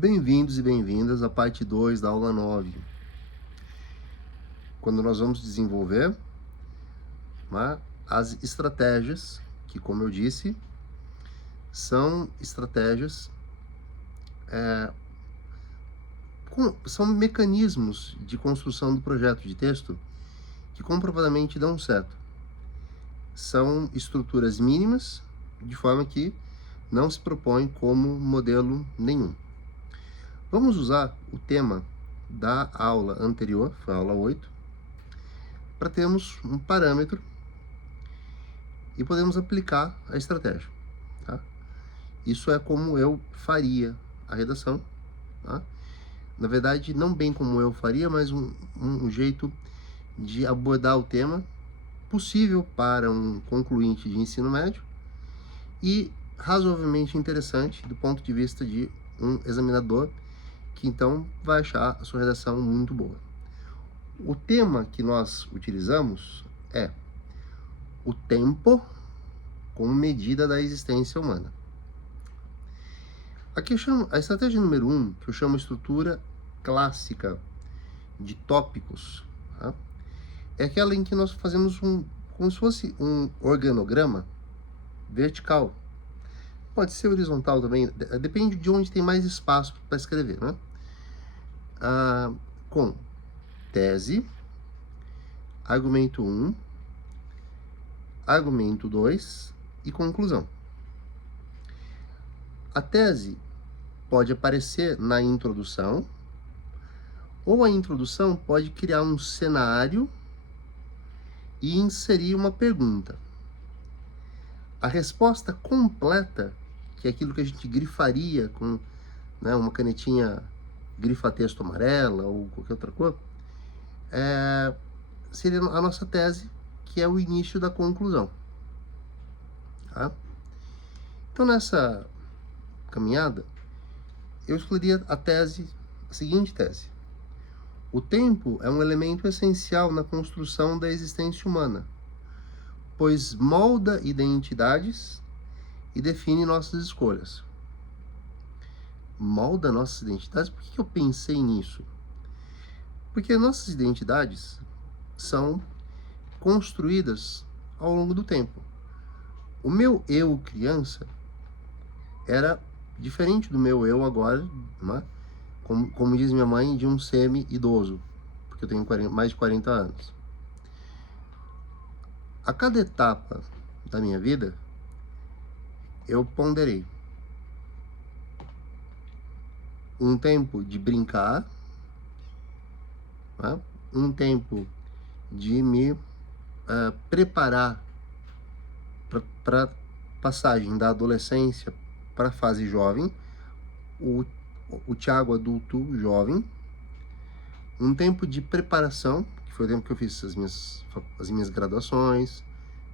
Bem-vindos e bem-vindas à parte 2 da aula 9, quando nós vamos desenvolver as estratégias, que, como eu disse, são estratégias, são mecanismos de construção do projeto de texto que comprovadamente dão certo. São estruturas mínimas, de forma que não se propõe como modelo nenhum. Vamos usar o tema da aula anterior, foi a aula 8, para termos um parâmetro e podemos aplicar a estratégia. Tá? Isso é como eu faria a redação. Tá? Na verdade, não bem como eu faria, mas um jeito de abordar o tema possível para um concluinte de ensino médio e razoavelmente interessante do ponto de vista de um examinador que então vai achar a sua redação muito boa. O tema que nós utilizamos é o tempo como medida da existência humana. Aqui eu chamo a estratégia número 1, que eu chamo estrutura clássica de tópicos, tá? É aquela em que nós fazemos como se fosse um organograma vertical. Pode ser horizontal também, depende de onde tem mais espaço para escrever, né? Com tese, argumento 1, argumento 2 e conclusão. A tese pode aparecer na introdução, ou a introdução pode criar um cenário e inserir uma pergunta. A resposta completa, que é aquilo que a gente grifaria com uma canetinha grifa-texto amarela ou qualquer outra cor, seria a nossa tese, que é o início da conclusão. Tá? Então, nessa caminhada, eu escolheria a seguinte tese. O tempo é um elemento essencial na construção da existência humana, pois molda identidades e define nossas escolhas. Molda nossas identidades? Por que eu pensei nisso? Porque nossas identidades são construídas ao longo do tempo. O meu eu criança era diferente do meu eu agora, né? Como diz minha mãe, de um semi-idoso, porque eu tenho mais de 40 anos. A cada etapa da minha vida, eu ponderei um tempo de brincar, né? Um tempo de me preparar para passagem da adolescência para a fase jovem, o Thiago adulto jovem, um tempo de preparação, que foi o tempo que eu fiz as minhas graduações,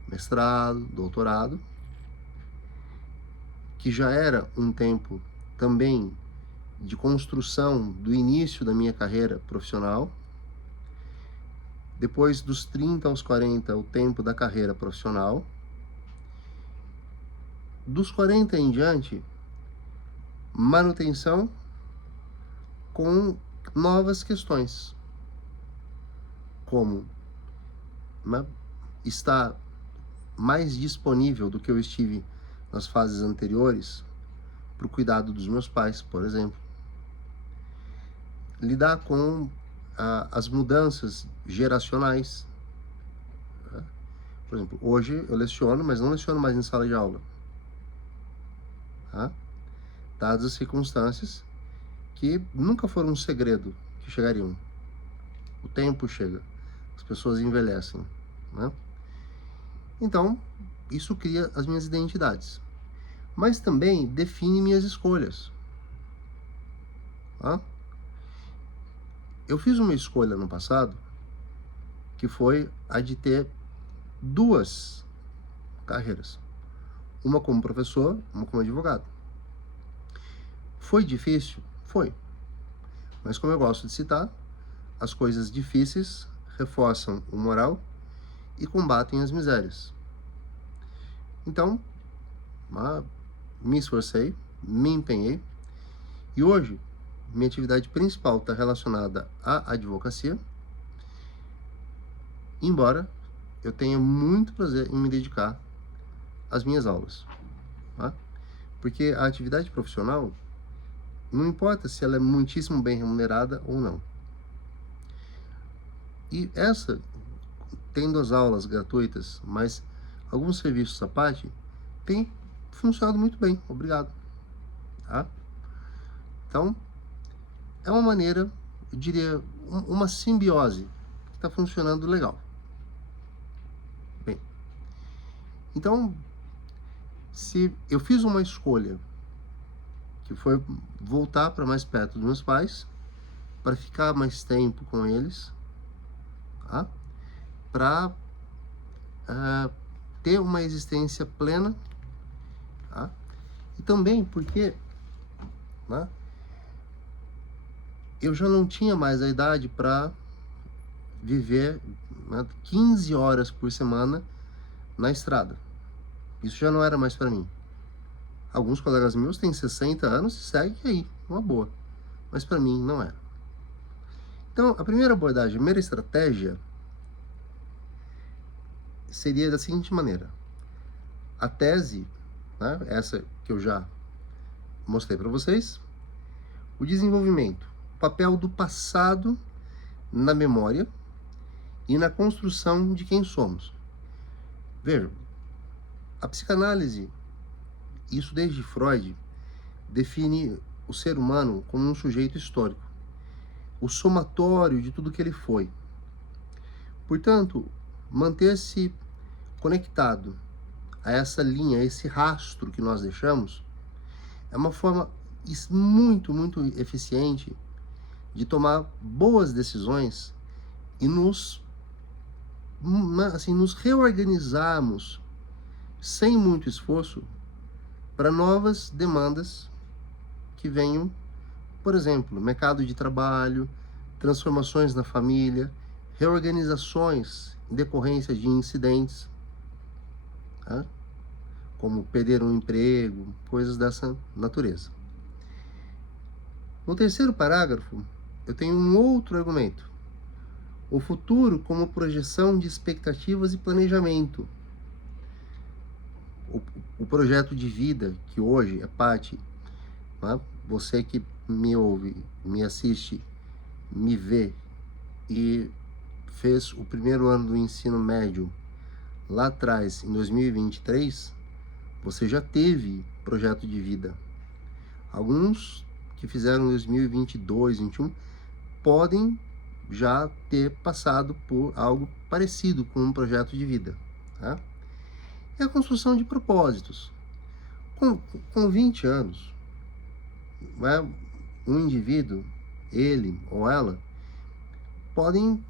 mestrado, doutorado, que já era um tempo também de construção do início da minha carreira profissional. Depois dos 30 aos 40, o tempo da carreira profissional. Dos 40 em diante, manutenção com novas questões, como estar mais disponível do que eu estive nas fases anteriores para o cuidado dos meus pais, por exemplo. Lidar com as mudanças geracionais. Por exemplo, hoje eu leciono, mas não leciono mais em sala de aula. Dadas as circunstâncias que nunca foram um segredo que chegariam. O tempo chega, as pessoas envelhecem, né? Então, isso cria as minhas identidades, mas também define minhas escolhas. Eu fiz uma escolha no passado que foi a de ter duas carreiras, uma como professor, uma como advogado. Foi difícil? Foi. Mas como eu gosto de citar, as coisas difíceis reforçam o moral e combatem as misérias. Então, me esforcei, me empenhei, e hoje minha atividade principal está relacionada à advocacia, embora eu tenha muito prazer em me dedicar às minhas aulas, tá? Porque a atividade profissional, não importa se ela é muitíssimo bem remunerada ou não. E essa, tendo as aulas gratuitas, mas alguns serviços à parte, tem funcionado muito bem, obrigado, tá? Então, é uma maneira, eu diria, uma simbiose que está funcionando legal. Bem, então, se eu fiz uma escolha, que foi voltar para mais perto dos meus pais, para ficar mais tempo com eles, tá? Para ter uma existência plena, tá? E também porque, né, eu já não tinha mais a idade para viver, né, 15 horas por semana na estrada. Isso já não era mais para mim. Alguns colegas meus têm 60 anos e seguem aí, uma boa. Mas para mim não era. Então, a primeira abordagem, a primeira estratégia seria da seguinte maneira. A tese, né, essa que eu já mostrei para vocês, o desenvolvimento, o papel do passado na memória e na construção de quem somos. Vejam, a psicanálise, isso desde Freud, define o ser humano como um sujeito histórico, o somatório de tudo que ele foi. Portanto, manter-se conectado a essa linha, a esse rastro que nós deixamos, é uma forma muito, muito eficiente de tomar boas decisões e nos reorganizarmos sem muito esforço para novas demandas que venham, por exemplo, mercado de trabalho, transformações na família, reorganizações em decorrência de incidentes, tá? Como perder um emprego, coisas dessa natureza. No terceiro parágrafo, eu tenho um outro argumento. O futuro como projeção de expectativas e planejamento. O projeto de vida que hoje é parte, tá? Você que me ouve, me assiste, me vê e fez o primeiro ano do ensino médio lá atrás, em 2023, você já teve projeto de vida. Alguns que fizeram em 2022, 2021, podem já ter passado por algo parecido com um projeto de vida, tá? É a construção de propósitos. Com 20 anos, né, um indivíduo, ele ou ela, podem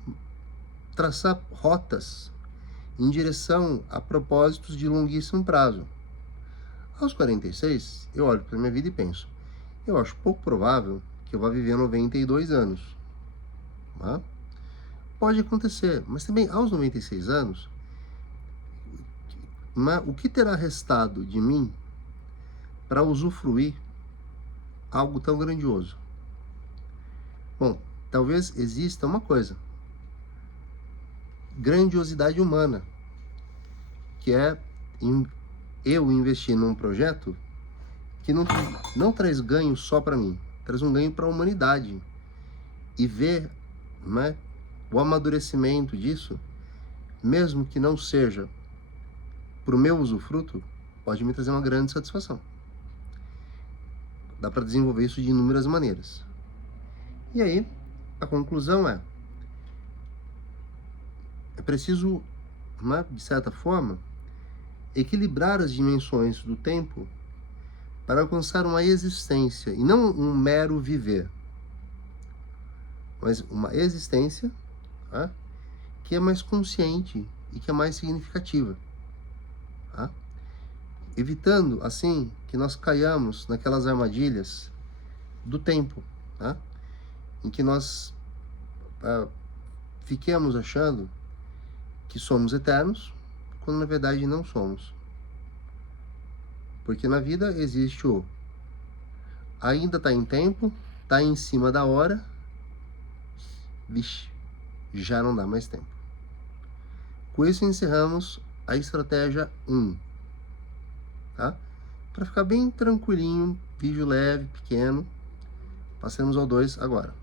traçar rotas em direção a propósitos de longuíssimo prazo. Aos 46, eu olho para a minha vida e penso, eu acho pouco provável que eu vá viver 92 anos. Tá? Pode acontecer, mas também aos 96 anos, o que terá restado de mim para usufruir algo tão grandioso? Bom, talvez exista uma coisa, grandiosidade humana, que é eu investir num projeto que não traz ganho só para mim, traz um ganho para a humanidade. E ver, né, o amadurecimento disso, mesmo que não seja para o meu usufruto, pode me trazer uma grande satisfação. Dá para desenvolver isso de inúmeras maneiras. E aí, a conclusão é preciso, né, de certa forma, equilibrar as dimensões do tempo para alcançar uma existência, e não um mero viver, mas uma existência, tá, que é mais consciente e que é mais significativa. Tá? Evitando, assim, que nós caiamos naquelas armadilhas do tempo, tá? Em que nós fiquemos achando que somos eternos, quando na verdade não somos. Porque na vida existe o ainda está em tempo tá em cima da hora, vixe, já não dá mais tempo. Com isso encerramos a estratégia 1, tá? Para ficar bem tranquilinho, vídeo leve, pequeno, passemos ao 2 agora.